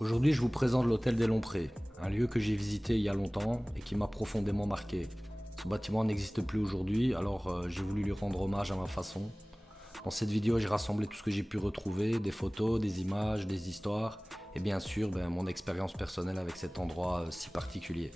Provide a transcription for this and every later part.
Aujourd'hui, je vous présente l'hôtel des Lomprés, un lieu que j'ai visité il y a longtemps et qui m'a profondément marqué. Ce bâtiment n'existe plus aujourd'hui, alors j'ai voulu lui rendre hommage à ma façon. Dans cette vidéo, j'ai rassemblé tout ce que j'ai pu retrouver, des photos, des images, des histoires et bien sûr mon expérience personnelle avec cet endroit si particulier.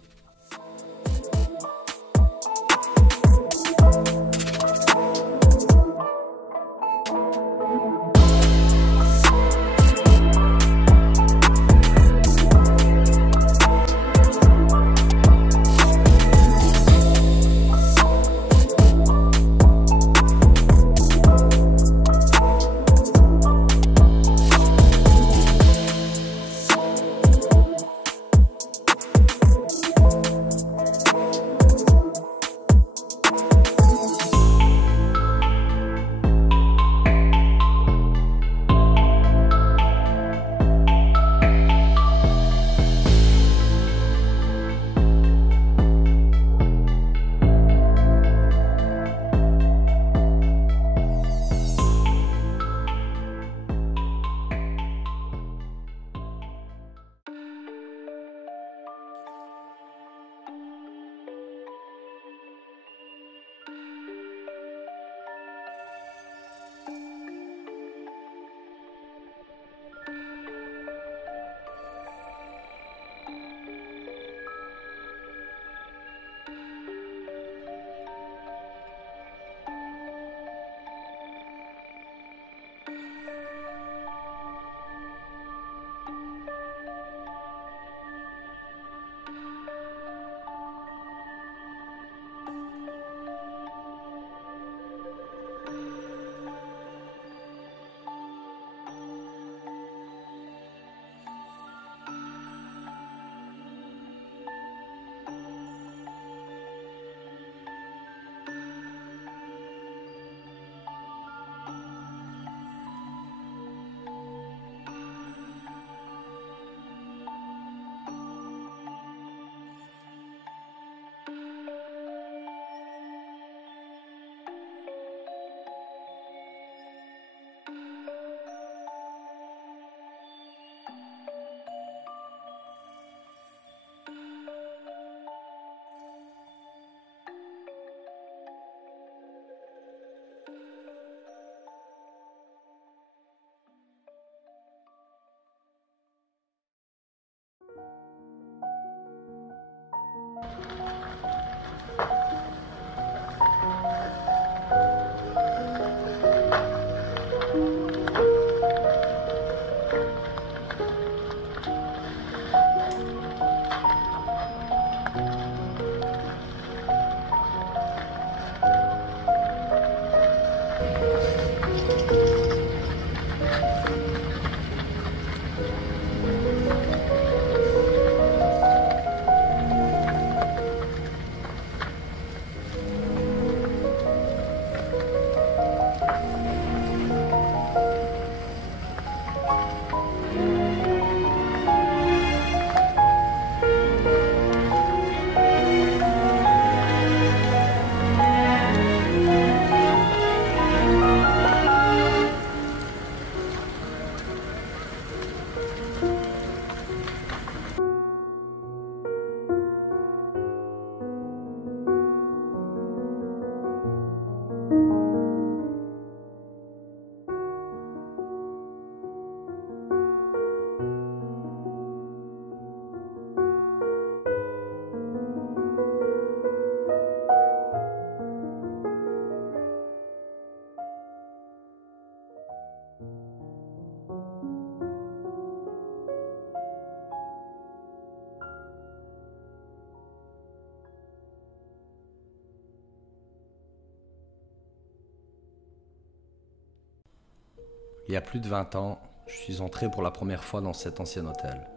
Il y a plus de 20 ans, je suis entré pour la première fois dans cet ancien hôtel.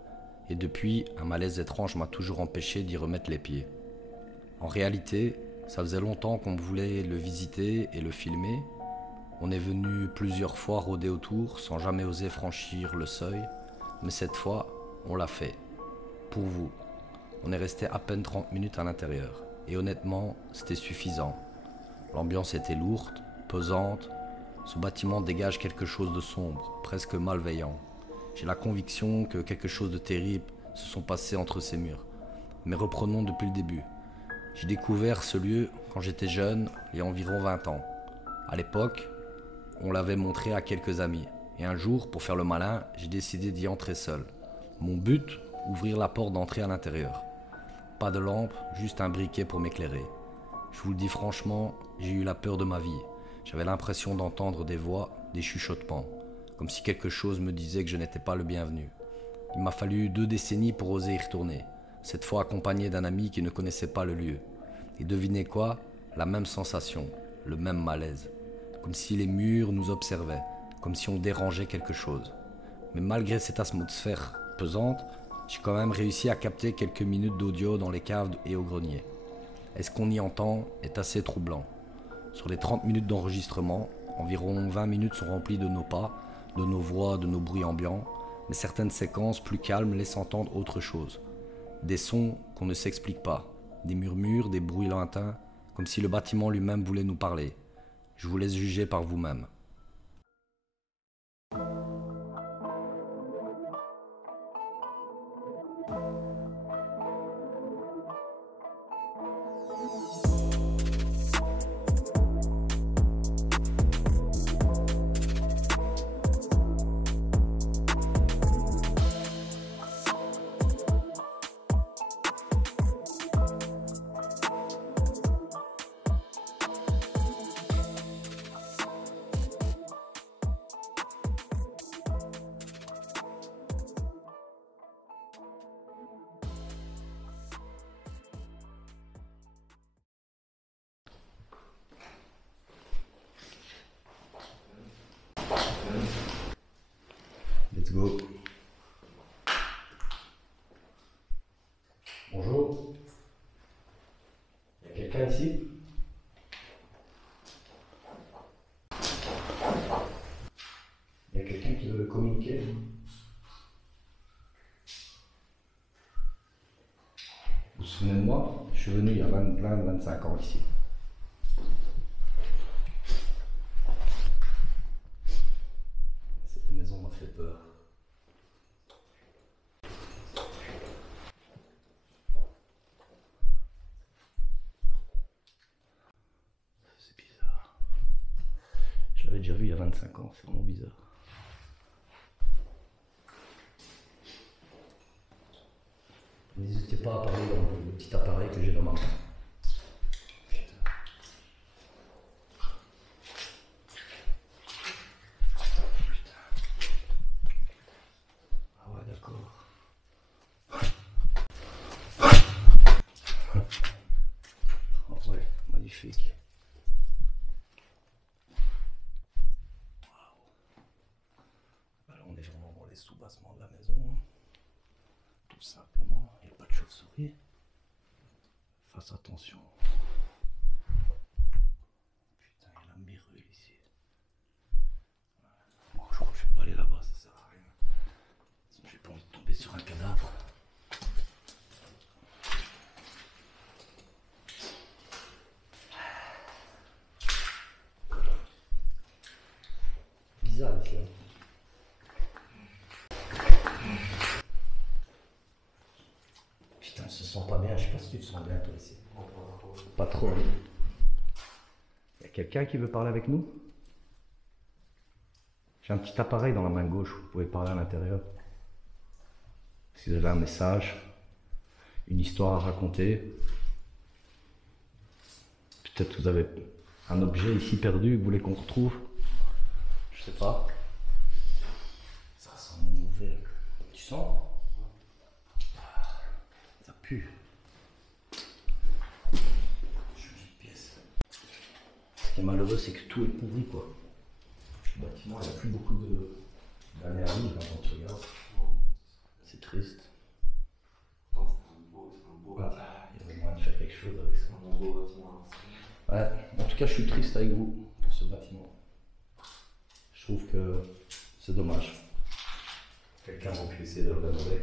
Et depuis, un malaise étrange m'a toujours empêché d'y remettre les pieds. En réalité, ça faisait longtemps qu'on voulait le visiter et le filmer. On est venu plusieurs fois rôder autour sans jamais oser franchir le seuil. Mais cette fois, on l'a fait. Pour vous. On est resté à peine 30 minutes à l'intérieur. Et honnêtement, c'était suffisant. L'ambiance était lourde, pesante. Ce bâtiment dégage quelque chose de sombre, presque malveillant. J'ai la conviction que quelque chose de terrible se sont passés entre ces murs. Mais reprenons depuis le début. J'ai découvert ce lieu quand j'étais jeune, il y a environ 20 ans. À l'époque, on l'avait montré à quelques amis. Et un jour, pour faire le malin, j'ai décidé d'y entrer seul. Mon but, ouvrir la porte d'entrée à l'intérieur. Pas de lampe, juste un briquet pour m'éclairer. Je vous le dis franchement, j'ai eu la peur de ma vie. J'avais l'impression d'entendre des voix, des chuchotements, comme si quelque chose me disait que je n'étais pas le bienvenu. Il m'a fallu 2 décennies pour oser y retourner, cette fois accompagné d'un ami qui ne connaissait pas le lieu. Et devinez quoi? La même sensation, le même malaise. Comme si les murs nous observaient, comme si on dérangeait quelque chose. Mais malgré cette atmosphère pesante, j'ai quand même réussi à capter quelques minutes d'audio dans les caves et au grenier. Et ce qu'on y entend est assez troublant. Sur les 30 minutes d'enregistrement, environ 20 minutes sont remplies de nos pas, de nos voix, de nos bruits ambiants, mais certaines séquences plus calmes laissent entendre autre chose. Des sons qu'on ne s'explique pas, des murmures, des bruits lointains, comme si le bâtiment lui-même voulait nous parler. Je vous laisse juger par vous-même. Let's go. Bonjour. Il y a quelqu'un ici? Il y a quelqu'un qui veut communiquer? Vous vous souvenez de moi? Je suis venu il y a 25 ans ici. Cette maison m'a fait peur. C'est bizarre. Je l'avais déjà vu il y a 25 ans, c'est vraiment bizarre. N'hésitez pas à parler dans le petit appareil que j'ai dans ma main. Ah ouais, d'accord. Oh ouais, magnifique. Alors on est vraiment dans les sous-bassements de la maison. Hein. Tout simplement, il n'y a pas de chauve-souris. Fasse attention. Putain, il y a la mirule ici. Bon, je crois que je vais pas aller là-bas, ça sert à rien. Sinon, j'ai pas envie de tomber sur un cadavre. Bizarre ici. Hein. Putain, je se sens pas bien, je sais pas si tu te sens bien toi ici. Pas trop. Hein. Y a quelqu'un qui veut parler avec nous? J'ai un petit appareil dans la main gauche, vous pouvez parler à l'intérieur. Si vous avez un message, une histoire à raconter, peut-être vous avez un objet ici perdu que vous voulez qu'on retrouve. Je sais pas. Ça sent mauvais. Tu sens? Ça pue. Je suis une pièce. Ce qui est malheureux, c'est que tout est pourri, quoi. Le bâtiment. bâtiment, il n'y a plus beaucoup d'années à vivre quand tu regardes. C'est triste. Voilà, il y avait moyen de faire quelque chose avec ça. Ouais, en tout cas, je suis triste avec vous pour ce bâtiment. Je trouve que c'est dommage. Quelqu'un va pu essayer de le rénover.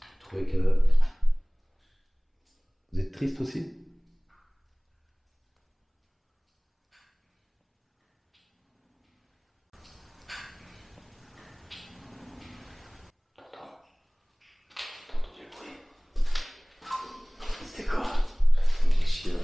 Vous trouvez que vous êtes triste aussi? C'était quoi? Des chiottes.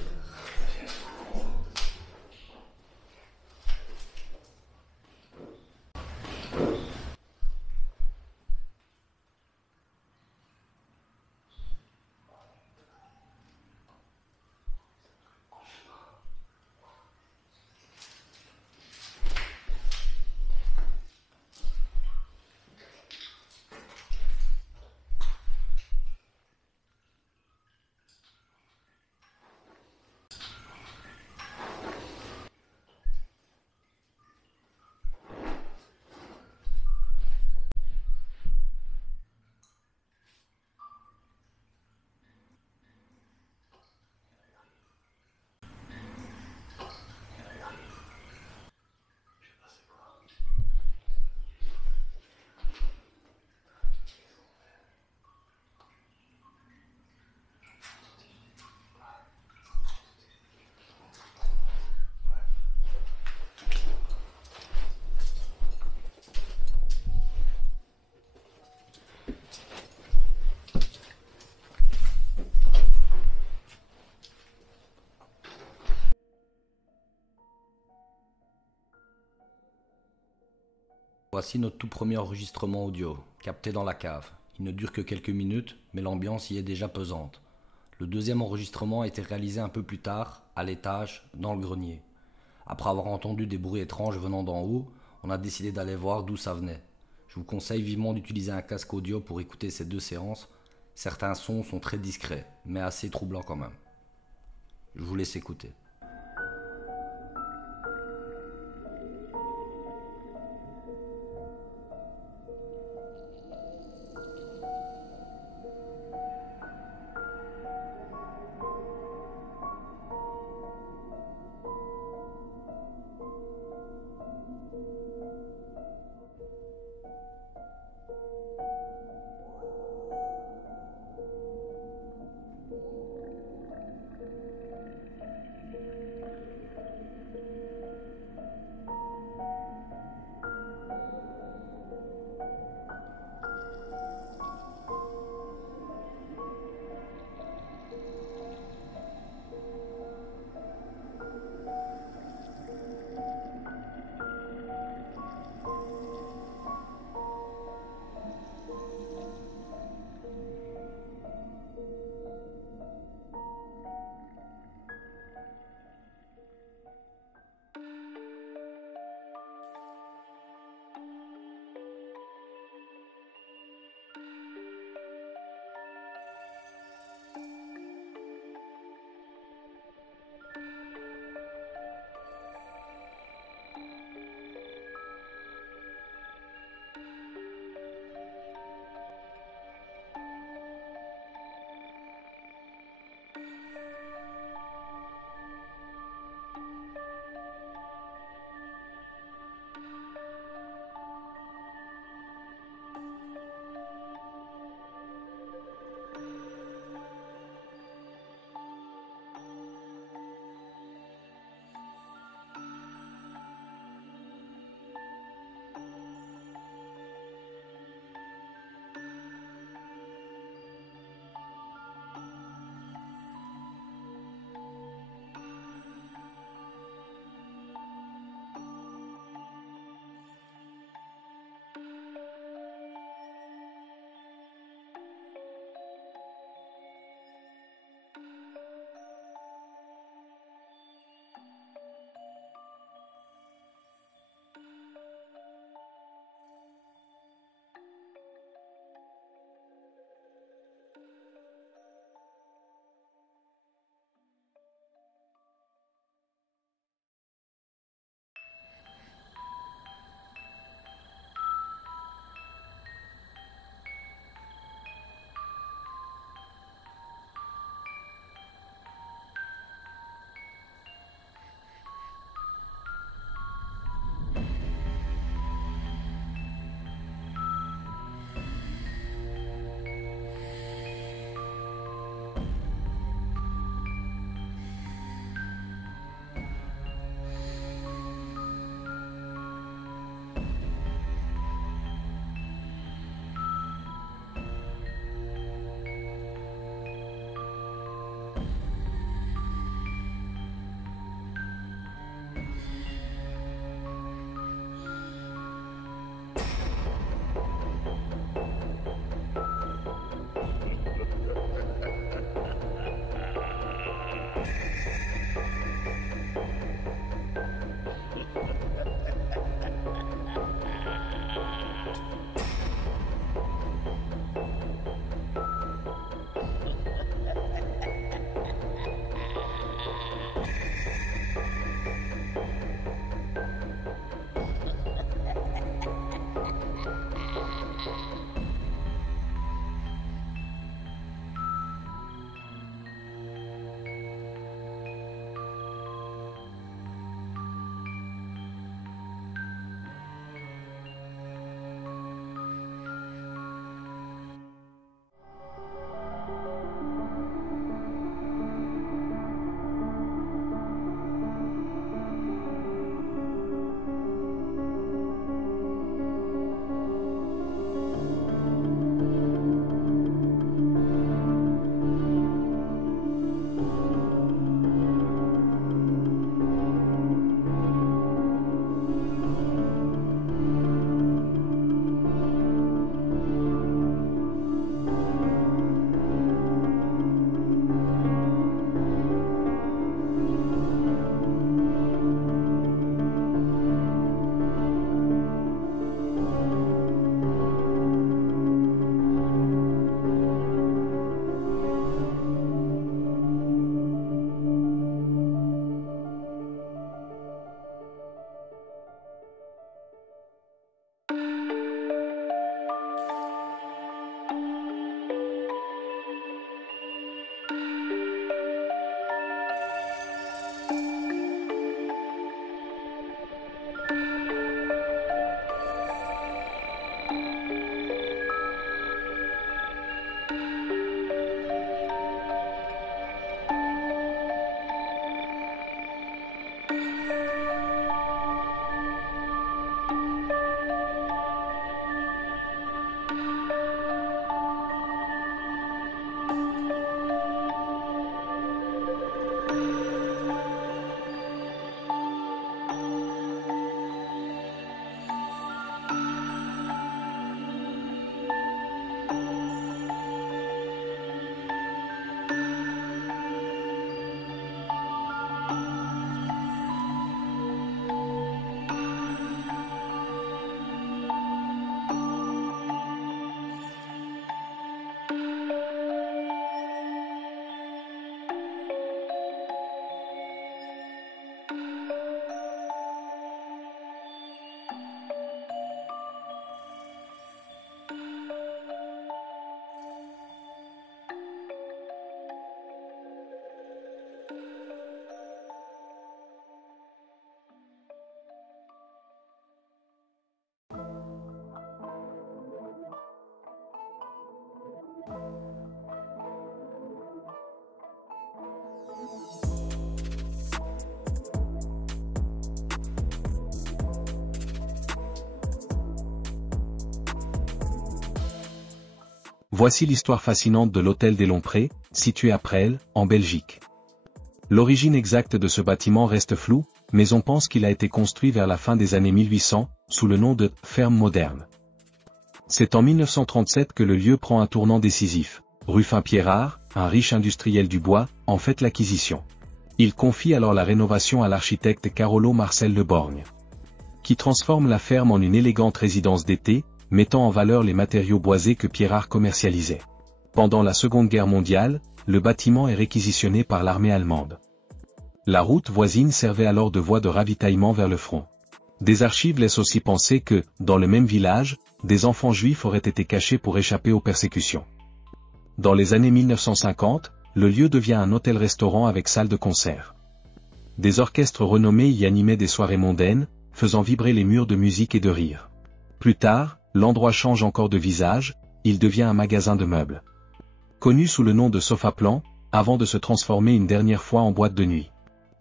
Voici notre tout premier enregistrement audio, capté dans la cave. Il ne dure que quelques minutes, mais l'ambiance y est déjà pesante. Le deuxième enregistrement a été réalisé un peu plus tard, à l'étage, dans le grenier. Après avoir entendu des bruits étranges venant d'en haut, on a décidé d'aller voir d'où ça venait. Je vous conseille vivement d'utiliser un casque audio pour écouter ces deux séances. Certains sons sont très discrets, mais assez troublants quand même. Je vous laisse écouter. Voici l'histoire fascinante de l'hôtel des Lompré, situé à Presles, en Belgique. L'origine exacte de ce bâtiment reste floue, mais on pense qu'il a été construit vers la fin des années 1800, sous le nom de « ferme moderne ». C'est en 1937 que le lieu prend un tournant décisif. Ruffin Pierrard, un riche industriel du bois, en fait l'acquisition. Il confie alors la rénovation à l'architecte Carolo Marcel Le Borgne, qui transforme la ferme en une élégante résidence d'été, mettant en valeur les matériaux boisés que Pierrard commercialisait. Pendant la Seconde Guerre mondiale, le bâtiment est réquisitionné par l'armée allemande. La route voisine servait alors de voie de ravitaillement vers le front. Des archives laissent aussi penser que, dans le même village, des enfants juifs auraient été cachés pour échapper aux persécutions. Dans les années 1950, le lieu devient un hôtel-restaurant avec salle de concert. Des orchestres renommés y animaient des soirées mondaines, faisant vibrer les murs de musique et de rire. Plus tard, l'endroit change encore de visage, il devient un magasin de meubles. Connu sous le nom de Sofaplan, avant de se transformer une dernière fois en boîte de nuit.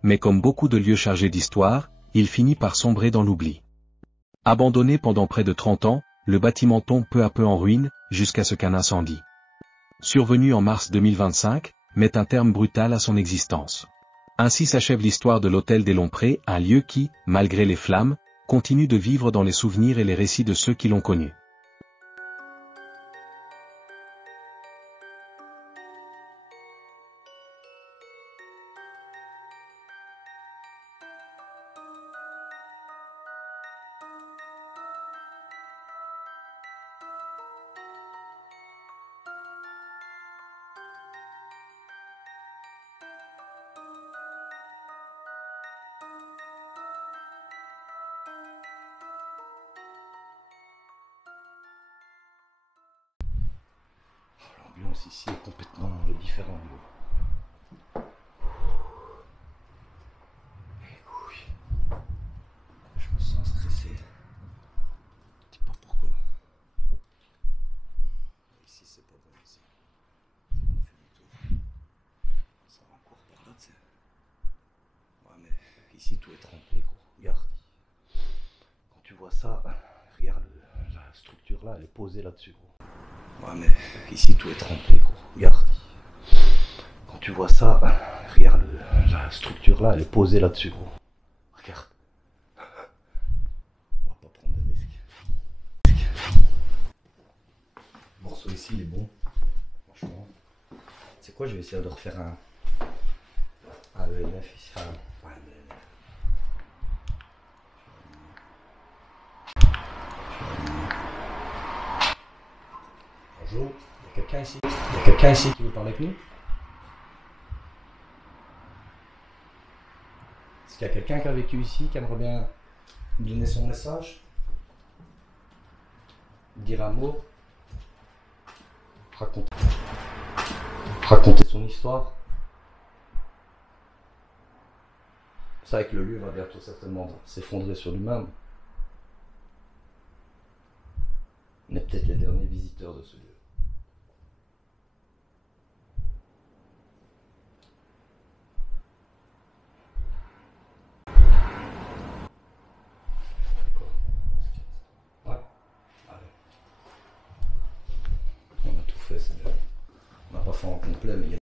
Mais comme beaucoup de lieux chargés d'histoire, il finit par sombrer dans l'oubli. Abandonné pendant près de 30 ans, le bâtiment tombe peu à peu en ruine, jusqu'à ce qu'un incendie, survenu en mars 2025, mette un terme brutal à son existence. Ainsi s'achève l'histoire de l'hôtel des Lompré, un lieu qui, malgré les flammes, continue de vivre dans les souvenirs et les récits de ceux qui l'ont connu. L'ambiance ici est complètement différente. Je me sens stressé. Je sais pas pourquoi. Ici c'est pas bon ici. On fait le tour. Ça va encore par là, tu sais. Ouais mais ici tout est trempé gros. Regarde. Quand tu vois ça, regarde la structure là, elle est posée là-dessus gros. Ouais mais ici tout est trempé gros, regarde. Quand tu vois ça, regarde la structure là, elle est posée là-dessus gros. Regarde. On va pas prendre de risques. Le morceau ici il est bon. Franchement. C'est quoi, je vais essayer de refaire un ENF ici. Enfin, un ENF. Bonjour, il y a quelqu'un ici? Il y a quelqu'un ici qui veut parler avec nous? Est-ce qu'il y a quelqu'un qui a vécu ici, qui aimerait bien me donner son message? Dire un mot? Raconter son histoire? C'est vrai que le lieu va bientôt certainement s'effondrer sur lui-même. On est peut-être les derniers visiteurs de ce lieu. Ouais. Allez. On a tout fait, c'est bien. On n'a pas fait en complet, mais il y a...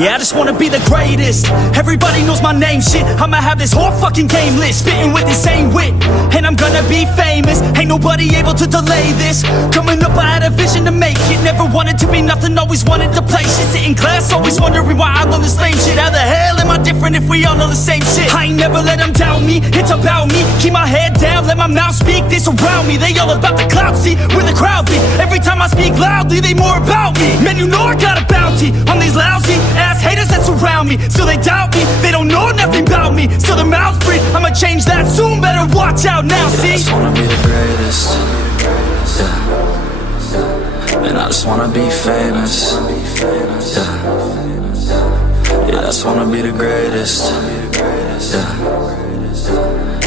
Yeah, I just wanna be the greatest. Everybody knows my name, shit. I'ma have this whole fucking game list, spitting with insane wit, and I'm gonna be famous. Ain't nobody able to delay this. Coming up, I had a vision to make it. Never wanted to be nothing, always wanted to play shit. Sit in class, always wondering why I learn this lame shit. How the hell am I different if we all know the same shit? I ain't never let them doubt me, it's about me. Keep my head down, let my mouth speak. They surround me, they all about the clout, see where the crowd be. Every time I speak loudly, they more about me. Man, you know I got a bounty on these lousy ass haters that surround me. So they doubt me, they don't know nothing about me. So their mouths breathe, I'ma change that soon. Better watch out now, see? I just wanna be the greatest. Yeah. And I just wanna be famous. Yeah. Yeah, I just wanna be the greatest. Yeah.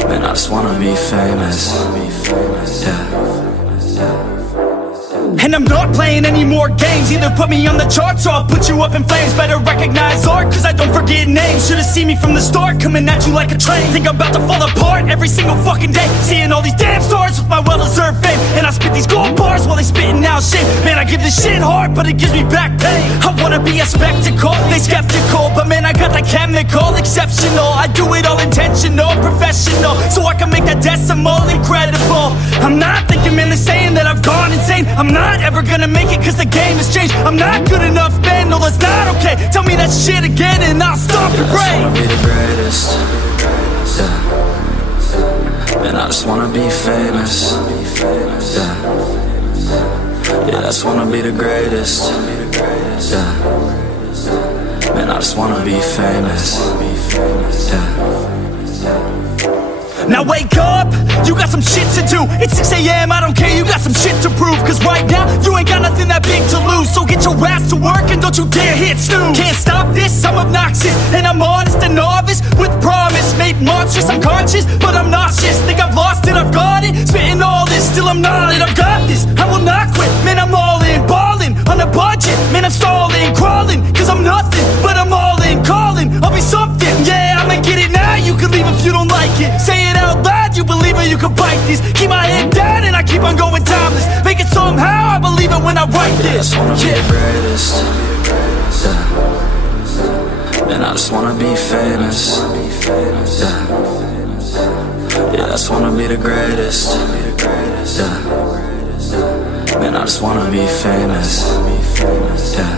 Man, I just wanna be famous. Yeah. And I'm not playing any more games. Either put me on the charts or I'll put you up in flames. Better recognize art, cause I don't forget names. Should've seen me from the start, coming at you like a train. Think I'm about to fall apart every single fucking day. Seeing all these damn stars with my well-deserved fame. And I spit these gold bars while they spitting out shit. Man, I give this shit hard, but it gives me back pain. I wanna be a spectacle, they skeptical, but man, I got the chemical, exceptional. I do it all intentional, professional, so I can make that decimal incredible. I'm not thinking, man, they're saying that I've gone insane. I'm not ever gonna make it cause the game has changed. I'm not good enough, man, no that's not okay. Tell me that shit again and I'll stop your brain. I just wanna be the greatest. Yeah. And I just wanna be famous. Yeah. Yeah, I just wanna be the greatest. Yeah. Man, I just wanna be famous. Yeah. Now wake up, you got some shit to do. It's 6 AM, I don't care, you got some shit to prove. Cause right now, you ain't got nothing that big to lose. So get your ass to work and don't you dare hit snooze. Can't stop this, I'm obnoxious. And I'm honest and novice with promise. Made monstrous, I'm conscious, but I'm nauseous. Think I've lost it, I've got it. Spitting all this, still I'm not it, I've got this. I will not quit, man, I'm all in. Ballin', on a budget, man, I'm stalling. Crawling, cause I'm nothing, but I'm all in. Calling, I'll be something, yeah, I'ma get it now. You can leave if you don't like it. Say it out loud, you believe it, you can bite this. Keep my head down and I keep on going timeless. Make it somehow, I believe it when I write this. I just wanna be the greatest. Yeah. And I just wanna be famous. Yeah. Yeah, I just wanna be the greatest. Yeah. Man, I just wanna be famous. Yeah.